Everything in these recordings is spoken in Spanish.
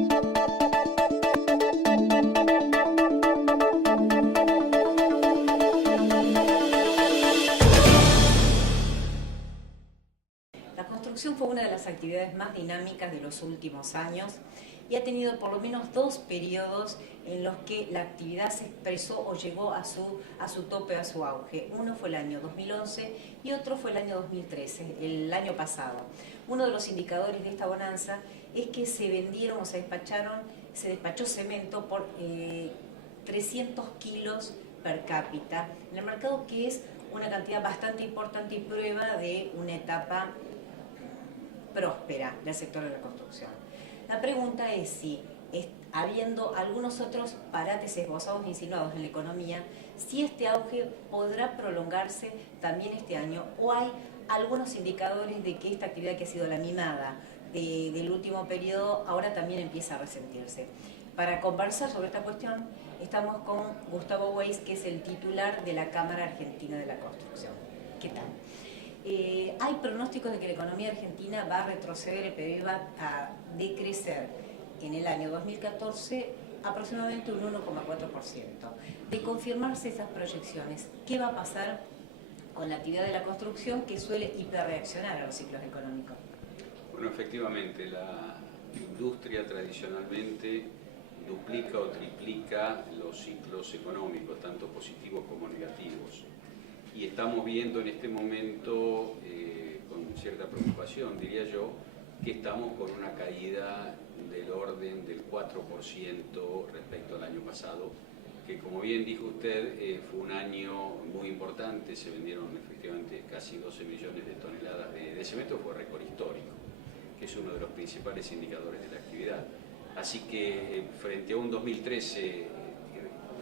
La construcción fue una de las actividades más dinámicas de los últimos años y ha tenido por lo menos dos periodos en los que la actividad se expresó o llegó a su tope, a su auge. Uno fue el año 2011 y otro fue el año 2013, el año pasado. Uno de los indicadores de esta bonanza es que se vendieron o se despachó cemento por 300 kilos per cápita en el mercado, que es una cantidad bastante importante y prueba de una etapa próspera del sector de la construcción. La pregunta es si, habiendo algunos otros parates esbozados e insinuados en la economía, si este auge podrá prolongarse también este año, o hay algunos indicadores de que esta actividad, que ha sido la mimada del último periodo, ahora también empieza a resentirse. Para conversar sobre esta cuestión estamos con Gustavo Weiss, que es el titular de la Cámara Argentina de la Construcción. ¿Qué tal? Hay pronósticos de que la economía argentina va a retroceder, el PBI va a decrecer en el año 2014 aproximadamente un 1,4%. De confirmarse esas proyecciones, ¿qué va a pasar con la actividad de la construcción, que suele hiperreaccionar a los ciclos económicos? Bueno, efectivamente, la industria tradicionalmente duplica o triplica los ciclos económicos, tanto positivos como negativos. Y estamos viendo en este momento, con cierta preocupación, diría yo, que estamos con una caída del orden del 4% respecto al año pasado, que, como bien dijo usted, fue un año muy importante. Se vendieron efectivamente casi 12 millones de toneladas de cemento, fue récord histórico, que es uno de los principales indicadores de la actividad. Así que frente a un 2013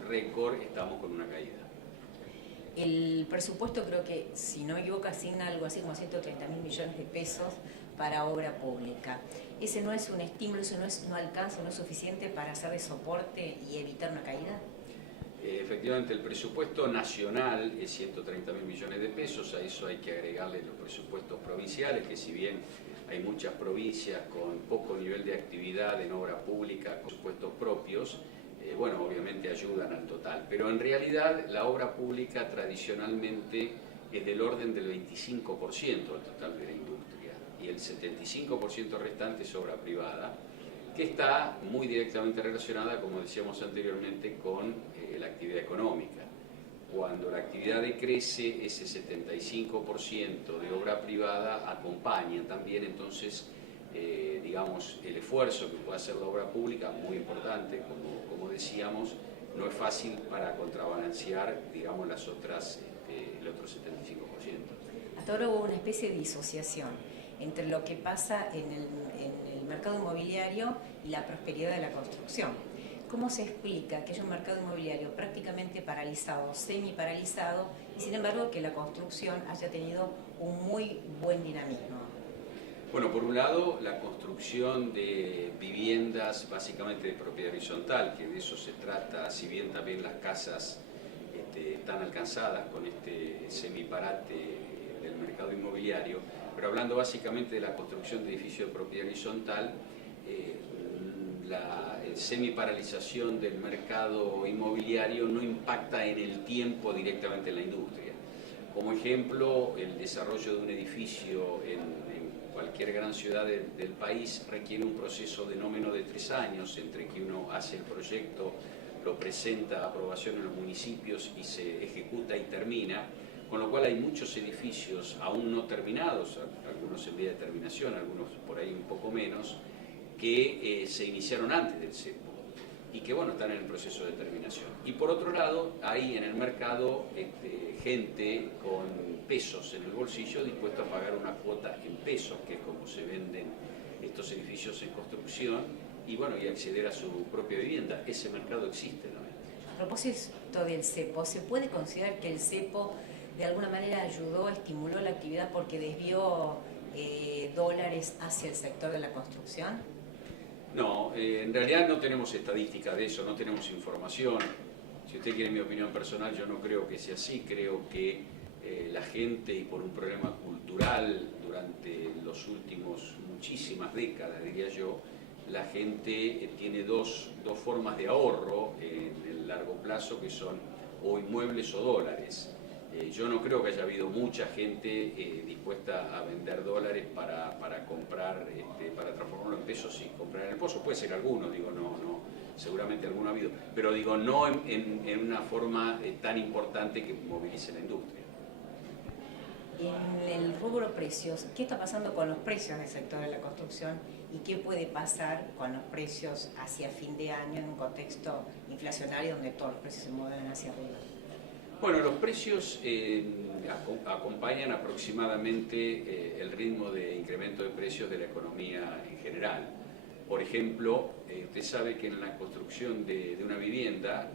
récord, estamos con una caída. El presupuesto, creo que, si no me equivoco, asigna algo así como 130.000 millones de pesos para obra pública. Ese no es un estímulo, eso no alcanza, no es suficiente para hacer de soporte y evitar una caída. Efectivamente, el presupuesto nacional es 130.000 millones de pesos. A eso hay que agregarle los presupuestos provinciales, que si bien hay muchas provincias con poco nivel de actividad en obra pública, con presupuestos propios, bueno, obviamente ayudan al total. Pero en realidad la obra pública tradicionalmente es del orden del 25% del total de la industria, y el 75% restante es obra privada, que está muy directamente relacionada, como decíamos anteriormente, con la actividad económica. Cuando la actividad decrece, ese 75% de obra privada acompaña también, entonces, digamos, el esfuerzo que puede hacer la obra pública, muy importante, como decíamos, no es fácil para contrabalancear, digamos, el otro 75%. Hasta ahora hubo una especie de disociación entre lo que pasa en el mercado inmobiliario y la prosperidad de la construcción. ¿Cómo se explica que haya un mercado inmobiliario prácticamente paralizado, semi-paralizado, y sin embargo que la construcción haya tenido un muy buen dinamismo? Bueno, por un lado, la construcción de viviendas básicamente de propiedad horizontal, que de eso se trata, si bien también las casas están alcanzadas con este semiparate del mercado inmobiliario, pero hablando básicamente de la construcción de edificios de propiedad horizontal, la semiparalización del mercado inmobiliario no impacta en el tiempo directamente en la industria. Como ejemplo, el desarrollo de un edificio en cualquier gran ciudad del país requiere un proceso de no menos de 3 años entre que uno hace el proyecto, lo presenta a aprobación en los municipios y se ejecuta y termina, con lo cual hay muchos edificios aún no terminados, algunos en vía de terminación, algunos por ahí un poco menos, que se iniciaron antes del cepo y que, bueno, están en el proceso de terminación. Y por otro lado, hay en el mercado gente con pesos en el bolsillo dispuesta a pagar una cuota en pesos, que es como se venden estos edificios en construcción, y bueno, y acceder a su propia vivienda. Ese mercado existe, ¿no? A propósito del cepo, ¿se puede considerar que el cepo de alguna manera ayudó, estimuló la actividad porque desvió dólares hacia el sector de la construcción? No, en realidad no tenemos estadísticas de eso, no tenemos información. Si usted quiere mi opinión personal, yo no creo que sea así. Creo que la gente, y por un problema cultural durante los últimos muchísimas décadas, diría yo, la gente tiene dos formas de ahorro en el largo plazo, que son o inmuebles o dólares. Yo no creo que haya habido mucha gente dispuesta a vender dólares para comprar, para transformarlo en pesos y comprar en el pozo. Puede ser alguno, digo, no, seguramente alguno ha habido, pero digo, no en una forma tan importante que movilice la industria. En el rubro precios, ¿qué está pasando con los precios en el sector de la construcción y qué puede pasar con los precios hacia fin de año en un contexto inflacionario donde todos los precios se mueven hacia arriba? Bueno, los precios acompañan aproximadamente el ritmo de incremento de precios de la economía en general. Por ejemplo, usted sabe que en la construcción de una vivienda,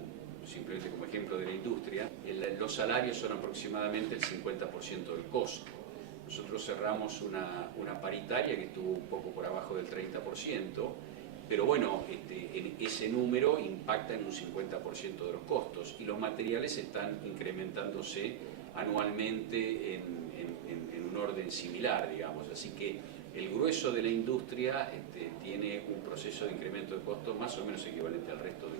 simplemente como ejemplo de la industria, los salarios son aproximadamente el 50% del costo. Nosotros cerramos una paritaria que estuvo un poco por abajo del 30%, pero bueno, en ese número impacta en un 50% de los costos y los materiales están incrementándose anualmente en un orden similar, digamos. Así que el grueso de la industria tiene un proceso de incremento de costos más o menos equivalente al resto de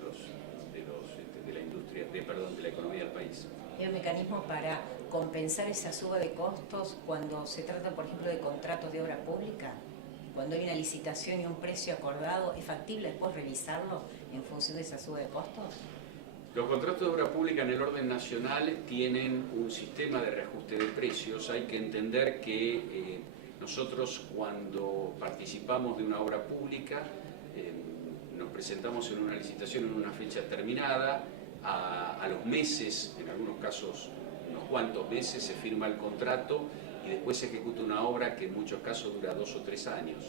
la industria, de la economía del país. ¿Hay un mecanismo para compensar esa suba de costos cuando se trata, por ejemplo, de contratos de obra pública? Cuando hay una licitación y un precio acordado, ¿es factible después revisarlo en función de esa suba de costos? Los contratos de obra pública en el orden nacional tienen un sistema de reajuste de precios. Hay que entender que nosotros cuando participamos de una obra pública nos presentamos en una licitación en una fecha determinada, a los meses, en algunos casos unos cuantos meses, se firma el contrato y después se ejecuta una obra que en muchos casos dura 2 o 3 años.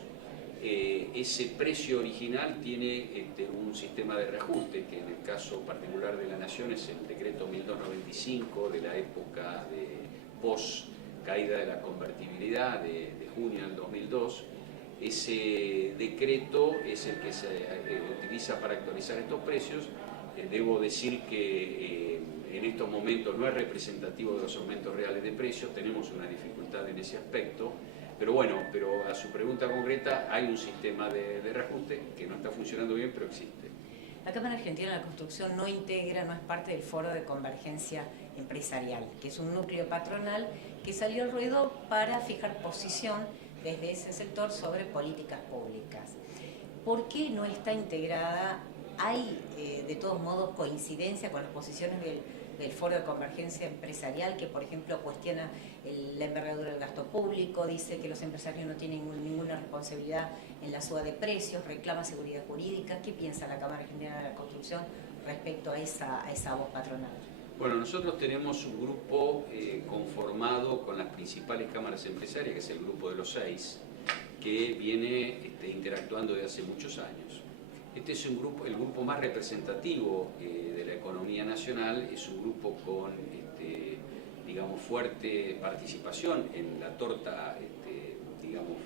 Ese precio original tiene un sistema de reajuste, que en el caso particular de la Nación es el decreto 1295 de la época de post caída de la convertibilidad de junio del 2002. Ese decreto es el que se utiliza para actualizar estos precios. Debo decir que en estos momentos no es representativo de los aumentos reales de precios, tenemos una dificultad en ese aspecto, pero bueno, a su pregunta concreta, hay un sistema de reajuste que no está funcionando bien, pero existe. La Cámara Argentina de la Construcción no integra, no es parte del Foro de Convergencia Empresarial, que es un núcleo patronal que salió al ruedo para fijar posición desde ese sector sobre políticas públicas. ¿Por qué no está integrada? ¿Hay de todos modos coincidencia con las posiciones del Foro de Convergencia Empresarial, que por ejemplo cuestiona la envergadura del gasto público, dice que los empresarios no tienen ninguna responsabilidad en la suba de precios, reclama seguridad jurídica? ¿Qué piensa la Cámara Argentina de la Construcción respecto a esa voz patronal? Bueno, nosotros tenemos un grupo conformado con las principales cámaras empresarias, que es el grupo de los 6, que viene interactuando desde hace muchos años. Este es el grupo más representativo de la economía nacional, es un grupo con, digamos, fuerte participación en la torta, digamos,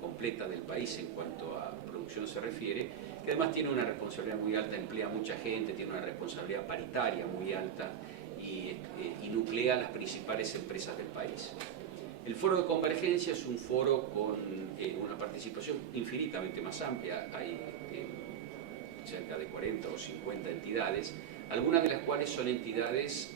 completa del país en cuanto a producción se refiere, que además tiene una responsabilidad muy alta, emplea mucha gente, tiene una responsabilidad paritaria muy alta y nuclea las principales empresas del país. El Foro de Convergencia es un foro con una participación infinitamente más amplia, hay cerca de 40 o 50 entidades, algunas de las cuales son entidades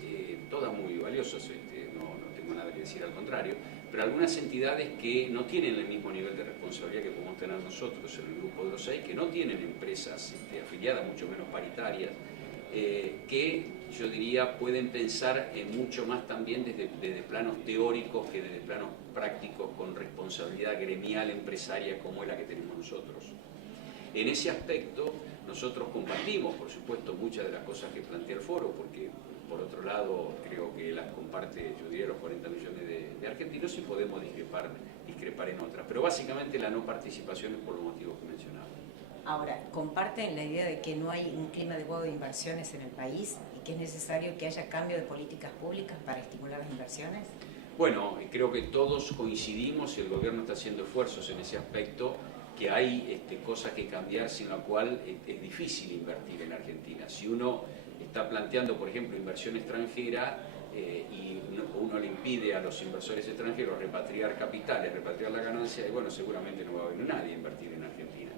todas muy valiosas, no tengo nada que decir al contrario, pero algunas entidades que no tienen el mismo nivel de responsabilidad que podemos tener nosotros en el grupo de los 6, que no tienen empresas afiliadas, mucho menos paritarias, que yo diría pueden pensar mucho más también desde planos teóricos que desde planos prácticos con responsabilidad gremial empresaria como es la que tenemos nosotros. En ese aspecto nosotros compartimos, por supuesto, muchas de las cosas que plantea el foro, porque por otro lado creo que las comparte, yo diría, los 40 millones de argentinos y podemos discrepar en otras, pero básicamente la no participación es por los motivos que mencionaba. Ahora, ¿comparten la idea de que no hay un clima adecuado de inversiones en el país y que es necesario que haya cambio de políticas públicas para estimular las inversiones? Bueno, creo que todos coincidimos y el gobierno está haciendo esfuerzos en ese aspecto, que hay cosas que cambiar sin la cual es difícil invertir en Argentina. Si uno está planteando, por ejemplo, inversión extranjera y uno le impide a los inversores extranjeros repatriar capitales, repatriar la ganancia, y bueno, seguramente no va a venir nadie a invertir en Argentina.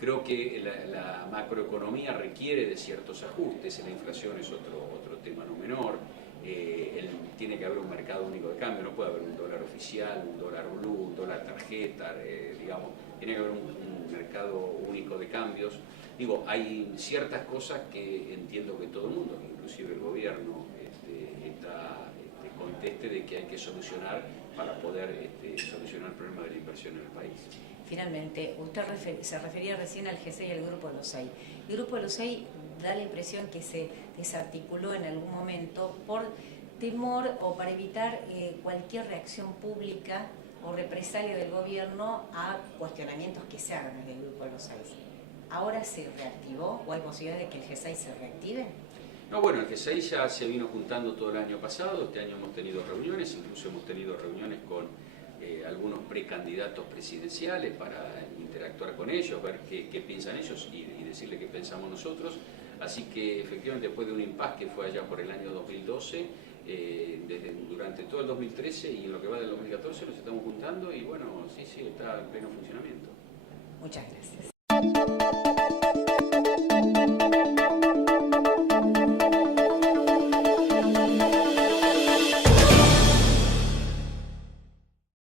Creo que la macroeconomía requiere de ciertos ajustes, la inflación es otro tema no menor, tiene que haber un mercado único de cambio, no puede haber un dólar oficial, un dólar blue, un dólar tarjeta, digamos, tiene que haber un mercado único de cambios. Digo, hay ciertas cosas que entiendo que todo el mundo, inclusive el gobierno, conteste de que hay que solucionar para poder solucionar el problema de la inversión en el país. Finalmente, usted se refería recién al G6 y al Grupo de los 6. El Grupo de los 6 da la impresión que se desarticuló en algún momento por temor o para evitar cualquier reacción pública o represalia del gobierno a cuestionamientos que se hagan desde el Grupo de los 6. ¿Ahora se reactivó o hay posibilidad de que el G6 se reactive? No, bueno, el G6 ya se vino juntando todo el año pasado, este año hemos tenido reuniones, incluso hemos tenido reuniones con algunos precandidatos presidenciales para interactuar con ellos, ver qué piensan ellos y decirle qué pensamos nosotros. Así que efectivamente después de un impasse que fue allá por el año 2012, durante todo el 2013 y en lo que va del 2014 nos estamos juntando y bueno, sí, está en pleno funcionamiento. Muchas gracias.